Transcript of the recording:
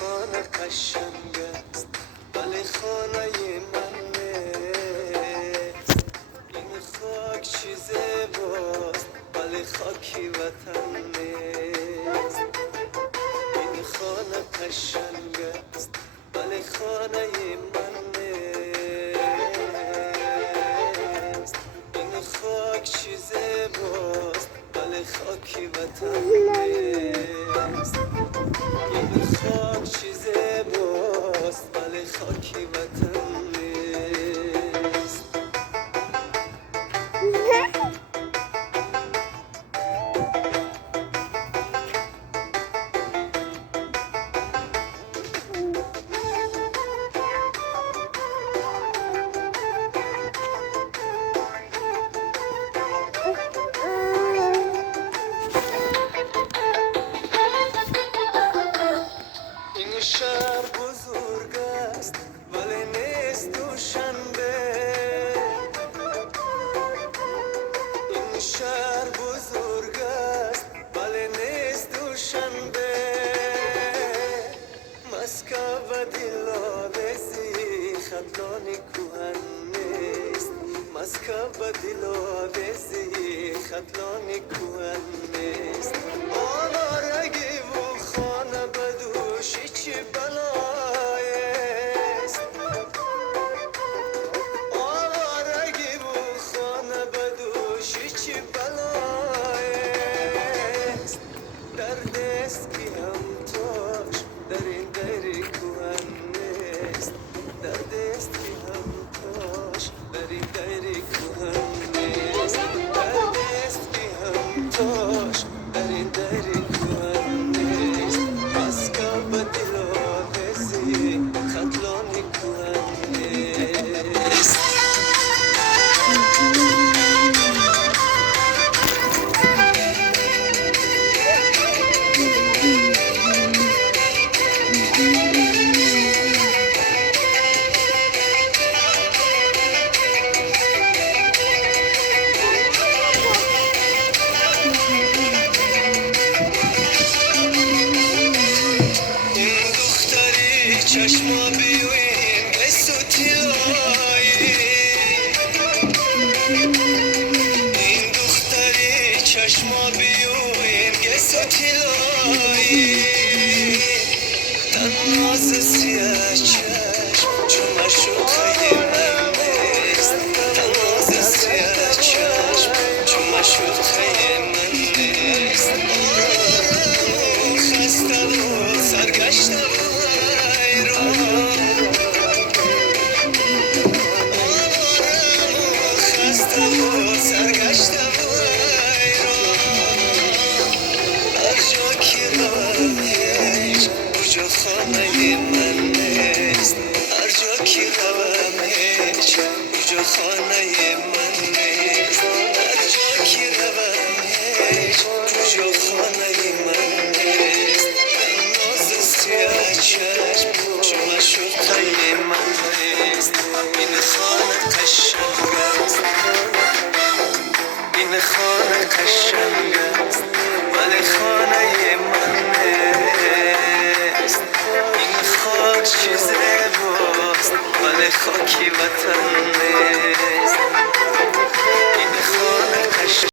خانه قشنگ است ولی خانه من نیست. این خاک چیز باست ولی خاکی وطن نیست. این خانه قشنگ است ولی خانه من نیست. این خاک چیز باست ولی خاکی وطن نیست. این خاک چیز باست ولی خاکی وطن نیست. این شهر بزرگ است ولی نیست دوشنبه. این شهر بزرگ است ولی نیست دوشنبه. مسکو و دلاویزی خطلانی کوهن نیست. مسکو و دلاویزی خطلانی کوهن نیست. آوارگی و خانه بدوشی چی بلایست. آوارگی و خانه بدوشی چی بلایست. درد است که هم توش در این دری کوهن نیست. درد است که هم توش در این دری کوهن نیست. درد است که هم توش در این دری کوهن نیست. مسکو و دلاویزی خطلانی کوهن نیست. چشما بیوین بسو تیلایی. این دختری چشما بیوین گسو تیلایی. تناز سیاه چشم چون مشوقه من نیست. تناز سیاه چشم چون مشوقه من نیست. خسته و سرگشته سرگشتم هر جا که روم هیچ کجا خانه من نیست. هر جا که روم هیچ کجا خانه من نیست. هر جا که روم هیچ کجا خانه من نیست. ناز سیاه چشم چون مشوقه من نیست. این خانه قشنگ است. این خانه قشنگ است ولی خانه من نیست. این خاک چیز باست ولی خاکی وطن نیست.